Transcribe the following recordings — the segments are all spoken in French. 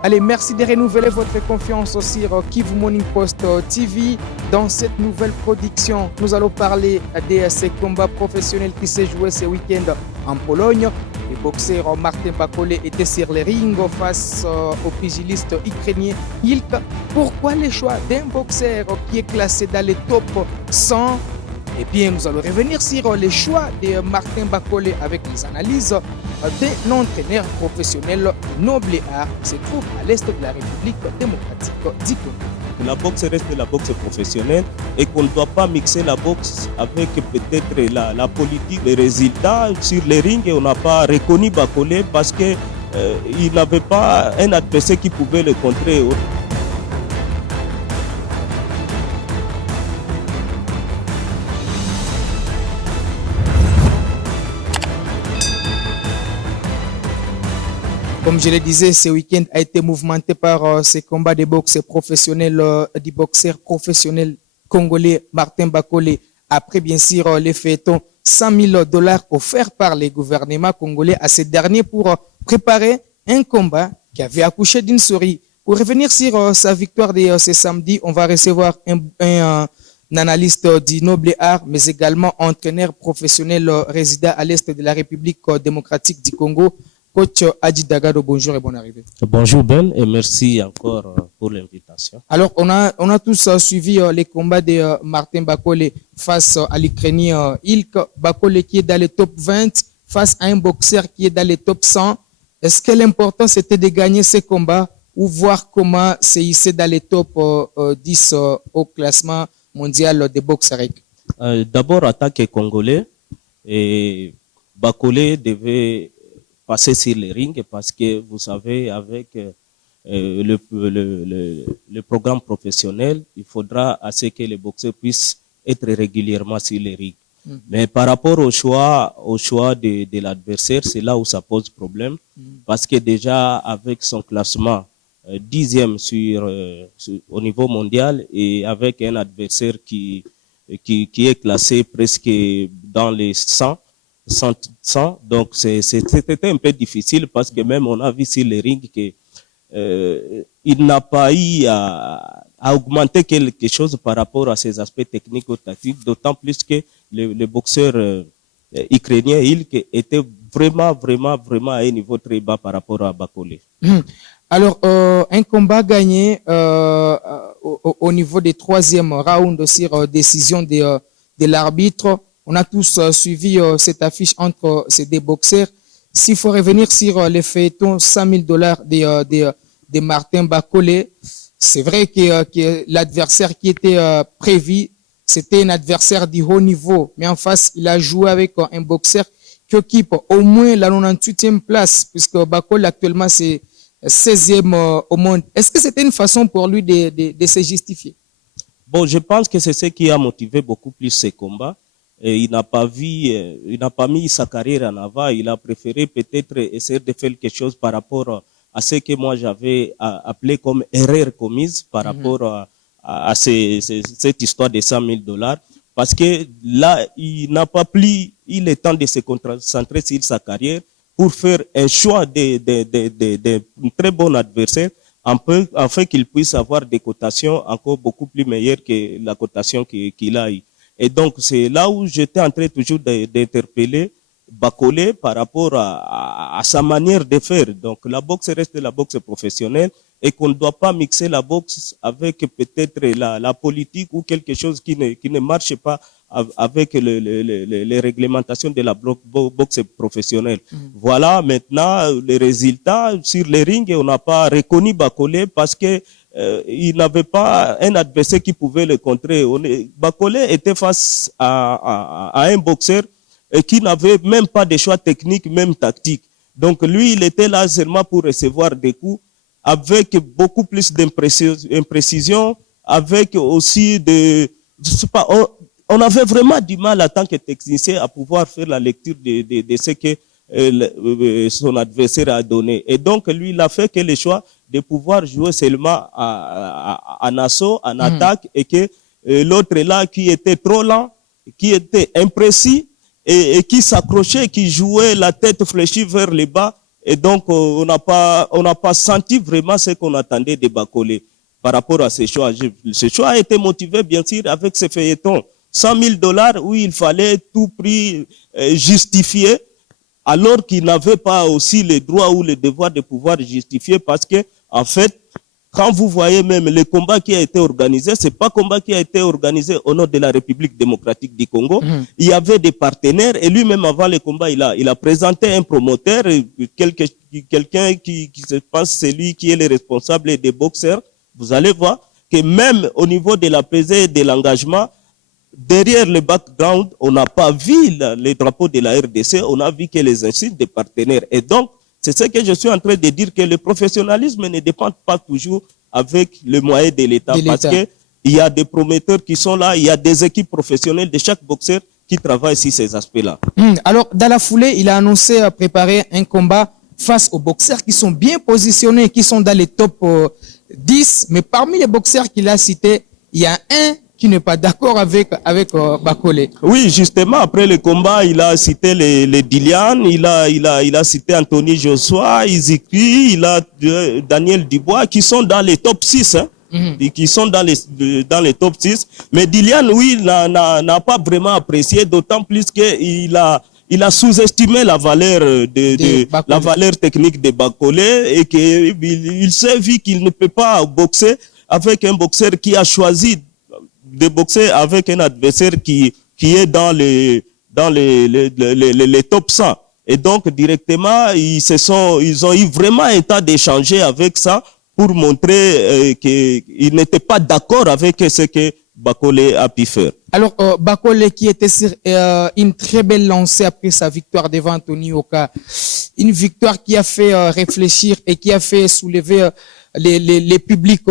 Allez, merci de renouveler votre confiance sur Kivu Morning Post TV. Dans cette nouvelle production, nous allons parler de ces combats professionnels qui s'est joué ce week-end en Pologne. Le boxeur Martin Bakole était sur le ring face au pugiliste ukrainien Ilk. Pourquoi le choix d'un boxeur qui est classé dans les top 100? Eh bien, nous allons revenir sur les choix de Martin Bakole avec les analyses d'un entraîneur professionnel Noble Art qui se trouve à l'est de la République démocratique du Congo. La boxe reste la boxe professionnelle et qu'on ne doit pas mixer la boxe avec peut-être la politique. Les résultats sur les rings, on n'a pas reconnu Bakole parce qu'il n'avait pas un adversaire qui pouvait le contrer. Comme je le disais, ce week-end a été mouvementé par ces combats de boxe professionnels du boxeur professionnel congolais Martin Bakole. Après, bien sûr, les feuilletons $100,000 offerts par les gouvernements congolais à ces derniers pour préparer un combat qui avait accouché d'une souris. Pour revenir sur sa victoire de ce samedi, on va recevoir un analyste du Noble Art, mais également entraîneur professionnel résident à l'est de la République démocratique du Congo. Coach Adi Dagado, bonjour et bonne arrivée. Bonjour Ben et merci encore pour l'invitation. Alors, on a tous suivi les combats de Martin Bakole face à l'Ukrainien Ilk. Bakole qui est dans le top 20 face à un boxeur qui est dans le top 100. Est-ce que l'important c'était de gagner ces combats ou voir comment c'est hissé dans le top 10 au classement mondial des boxeurs? D'abord, en tant que Congolais, Bakole devait passer sur les rings parce que vous savez avec le programme professionnel, il faudra à ce que les boxeurs puissent être régulièrement sur les rings. Mais par rapport au choix de l'adversaire, c'est là où ça pose problème parce que déjà avec son classement 10e au niveau mondial et avec un adversaire qui est classé presque dans les 100, donc c'était un peu difficile parce que même on a vu sur les rings que il n'a pas eu à augmenter quelque chose par rapport à ces aspects techniques ou tactiques, d'autant plus que le boxeur ukrainien Ilk était vraiment à un niveau très bas par rapport à Bakole. Alors, un combat gagné au niveau des 3e rounds sur décision de l'arbitre. On a tous suivi cette affiche entre ces deux boxeurs. S'il faut revenir sur les feuilletons $100,000 de Martin Bakole, c'est vrai que l'adversaire qui était prévu, c'était un adversaire du haut niveau. Mais en face, il a joué avec un boxeur qui occupe au moins la 98e place, puisque Bakole actuellement c'est 16e au monde. Est-ce que c'était une façon pour lui de se justifier? Bon, je pense que c'est ce qui a motivé beaucoup plus ces combats. Et il n'a pas mis sa carrière en avant. Il a préféré peut-être essayer de faire quelque chose par rapport à ce que moi j'avais appelé comme erreur commise par rapport à cette histoire de $100,000. Parce que là, il n'a pas pris, il est temps de se concentrer sur sa carrière pour faire un choix de très bon adversaire afin qu'il puisse avoir des cotations encore beaucoup plus meilleures que la cotation qu'il a eu. Et donc, c'est là où j'étais en train toujours d'interpeller Bakole par rapport à sa manière de faire. Donc, la boxe reste la boxe professionnelle et qu'on ne doit pas mixer la boxe avec peut-être la politique ou quelque chose qui ne marche pas avec les réglementations de la boxe professionnelle. Voilà, maintenant, les résultats sur les rings, on n'a pas reconnu Bakole parce que il n'avait pas un adversaire qui pouvait le contrer. Bakole était face à un boxeur qui n'avait même pas de choix techniques, même tactiques. Donc lui, il était là seulement pour recevoir des coups avec beaucoup plus d'imprécision, avec aussi je sais pas, on avait vraiment du mal en tant que technicien à pouvoir faire la lecture de ce que son adversaire a donné. Et donc lui, il a fait que le choix de pouvoir jouer seulement en assaut, en attaque, et que l'autre là qui était trop lent, qui était imprécis et qui s'accrochait, qui jouait la tête fléchie vers le bas, Et donc, on n'a pas senti vraiment ce qu'on attendait de Bakole par rapport à ces choix. Ce choix a été motivé, bien sûr, avec ces feuilletons. 100 000 $ où il fallait tout prix justifier, alors qu'il n'avait pas aussi le droit ou le devoir de pouvoir justifier, parce que, en fait, quand vous voyez même le combat qui a été organisé, c'est pas un combat qui a été organisé au nom de la République démocratique du Congo. Il y avait des partenaires et lui-même avant le combat, il a présenté un promoteur, quelqu'un qui se pense c'est lui qui est le responsable des boxeurs. Vous allez voir que même au niveau de la pesée et de l'engagement, derrière le background, on n'a pas vu les drapeaux de la RDC, on a vu que les insignes des partenaires. Et donc, c'est ce que je suis en train de dire, que le professionnalisme ne dépend pas toujours avec le moyen de l'État, parce que il y a des promoteurs qui sont là, il y a des équipes professionnelles de chaque boxeur qui travaillent sur ces aspects-là. Alors, dans la foulée, il a annoncé préparer un combat face aux boxeurs qui sont bien positionnés, qui sont dans les top 10, mais parmi les boxeurs qu'il a cités, il y a un qui n'est pas d'accord avec Bakole. Oui, justement, après le combat, il a cité les Dilian, il a cité Anthony Joshua, Izikri, il a Daniel Dubois, qui sont dans les top 6, hein, et qui sont dans les top 6. Mais Dilian, oui, n'a pas vraiment apprécié, d'autant plus qu'il a sous-estimé la valeur la valeur technique de Bakole, et qu'il s'est vu qu'il ne peut pas boxer avec un boxeur qui a choisi de boxer avec un adversaire qui est dans les top 100. Et donc, directement, ils ont eu vraiment un temps d'échanger avec ça pour montrer qu'ils n'étaient pas d'accord avec ce que Bakole a pu faire. Alors, Bakole qui était sur une très belle lancée après sa victoire devant Anthony Oka, une victoire qui a fait réfléchir et qui a fait soulever les publics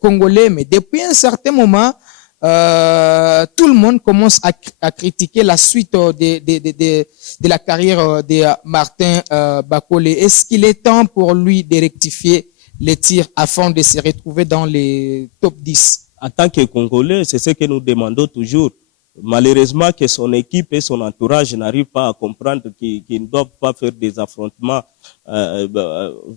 congolais, mais depuis un certain moment, tout le monde commence à critiquer la suite de la carrière de Martin Bakole. Est-ce qu'il est temps pour lui de rectifier les tirs afin de se retrouver dans les top 10? En tant que Congolais, c'est ce que nous demandons toujours. Malheureusement que son équipe et son entourage n'arrivent pas à comprendre qu'ils ne doivent pas faire des affrontements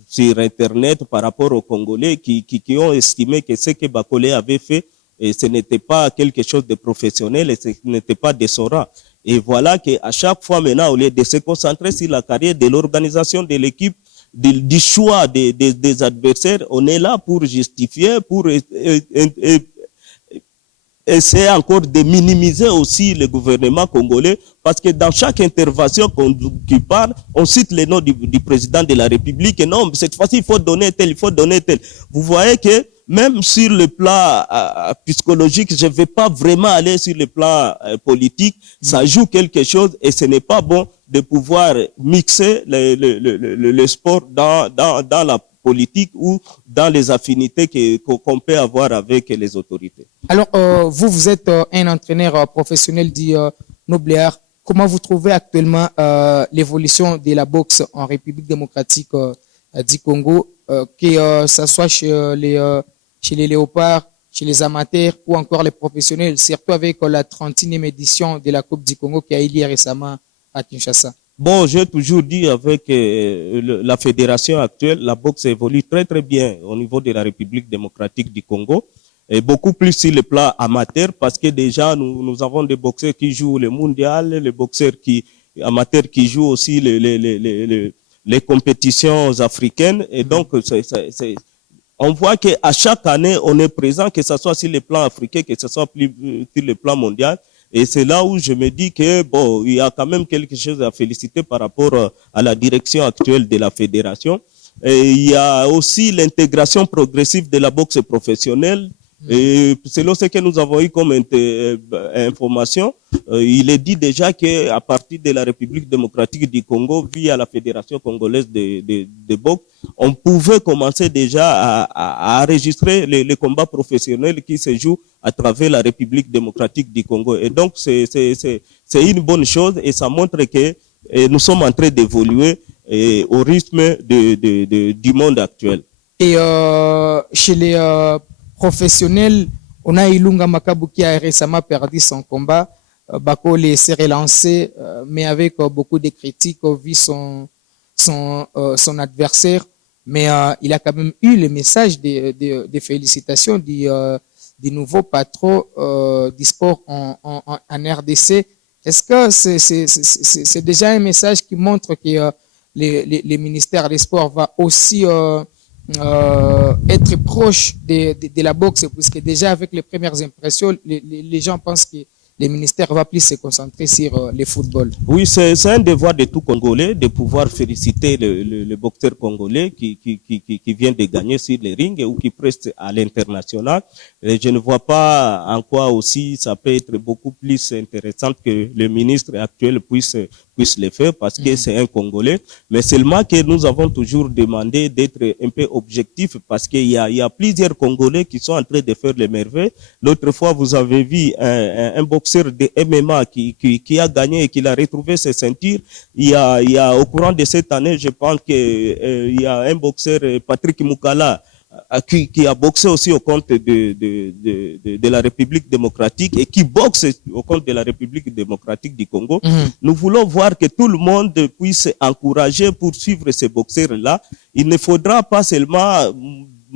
sur Internet par rapport aux Congolais qui ont estimé que ce que Bakole avait fait, et ce n'était pas quelque chose de professionnel et ce n'était pas décevant. Et voilà qu'à chaque fois maintenant, au lieu de se concentrer sur la carrière de l'organisation de l'équipe, du choix des adversaires, on est là pour justifier, pour essayer encore de minimiser aussi le gouvernement congolais, parce que dans chaque intervention qui parle, on cite le nom du président de la République, et non, cette fois-ci, il faut donner tel, il faut donner tel. Vous voyez que même sur le plan psychologique, je ne vais pas vraiment aller sur le plan politique, ça joue quelque chose et ce n'est pas bon de pouvoir mixer le sport dans la politique ou dans les affinités qu'on peut avoir avec les autorités. Alors, vous êtes un entraîneur professionnel du Nobléar. Comment vous trouvez actuellement l'évolution de la boxe en République démocratique du Congo, que ça soit chez les léopards, chez les amateurs ou encore les professionnels, surtout avec la 31e édition de la Coupe du Congo qui a eu lieu récemment à Kinshasa? Bon, j'ai toujours dit avec la fédération actuelle, la boxe évolue très très bien au niveau de la République démocratique du Congo, et beaucoup plus sur le plan amateur, parce que déjà nous avons des boxeurs qui jouent le mondial, les boxeurs amateurs qui jouent aussi les compétitions africaines, et donc on voit qu'à chaque année on est présent, que ce soit sur le plan africain, que ce soit sur le plan mondial. Et c'est là où je me dis que bon, il y a quand même quelque chose à féliciter par rapport à la direction actuelle de la fédération. Et il y a aussi l'intégration progressive de la boxe professionnelle. Et selon ce que nous avons eu comme information, il est dit déjà qu'à partir de la République démocratique du Congo, via la Fédération congolaise de boxe, on pouvait commencer déjà à enregistrer les combats professionnels qui se jouent à travers la République démocratique du Congo. Et donc, c'est une bonne chose et ça montre que nous sommes en train d'évoluer au rythme du monde actuel. Et chez les professionnels, on a Ilunga Makabu qui a récemment perdu son combat. Bakole s'est relancé, mais avec beaucoup de critiques vu son adversaire, mais il a quand même eu le message des félicitations du nouveau patron du sport en RDC. Est-ce que c'est déjà un message qui montre que les ministères des Sports va aussi être proche de la boxe, puisque déjà avec les premières impressions, les gens pensent que les ministères vont plus se concentrer sur le football. Oui, c'est un devoir de tout Congolais de pouvoir féliciter le boxeur congolais qui vient de gagner sur les rings ou qui preste à l'international. Je ne vois pas en quoi aussi ça peut être beaucoup plus intéressant que le ministre actuel puisse le faire parce que c'est un Congolais. Mais seulement que nous avons toujours demandé d'être un peu objectif parce qu'il y a plusieurs Congolais qui sont en train de faire les merveilles. L'autre fois, vous avez vu un boxeur de MMA qui a gagné et qui a retrouvé ses ceintures. Il y a au courant de cette année, je pense que il y a un boxeur, Patrick Moukala, qui a boxé aussi au compte de la République démocratique et qui boxe au compte de la République démocratique du Congo. Nous voulons voir que tout le monde puisse encourager pour suivre ces boxeurs-là. Il ne faudra pas seulement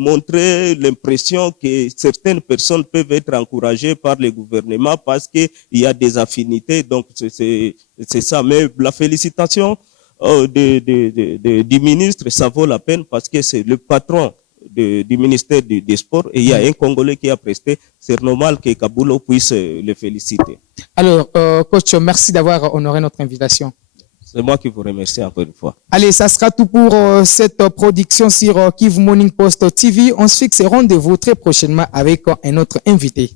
montrer l'impression que certaines personnes peuvent être encouragées par le gouvernement parce qu'il y a des affinités. Donc, c'est ça. Mais la félicitation du ministre, ça vaut la peine parce que c'est le patron du ministère des Sports et il y a un Congolais qui a presté. C'est normal que Kabulo puisse le féliciter. Alors, coach, merci d'avoir honoré notre invitation. C'est moi qui vous remercie encore une fois. Allez, ça sera tout pour cette production sur Kivu Morning Post TV. On se fixe rendez-vous très prochainement avec un autre invité.